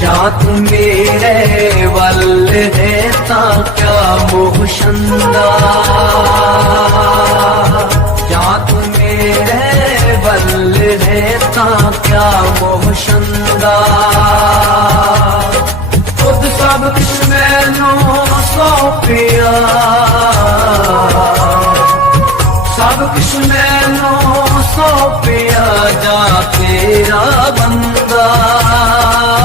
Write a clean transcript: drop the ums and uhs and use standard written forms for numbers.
जा तू मेरे वल है ता क्या मोह छंदा, जा तू मेरे वल है ता क्या मोह छंदा। खुद सब कुछ मैनू सौंपिया, सब कुछ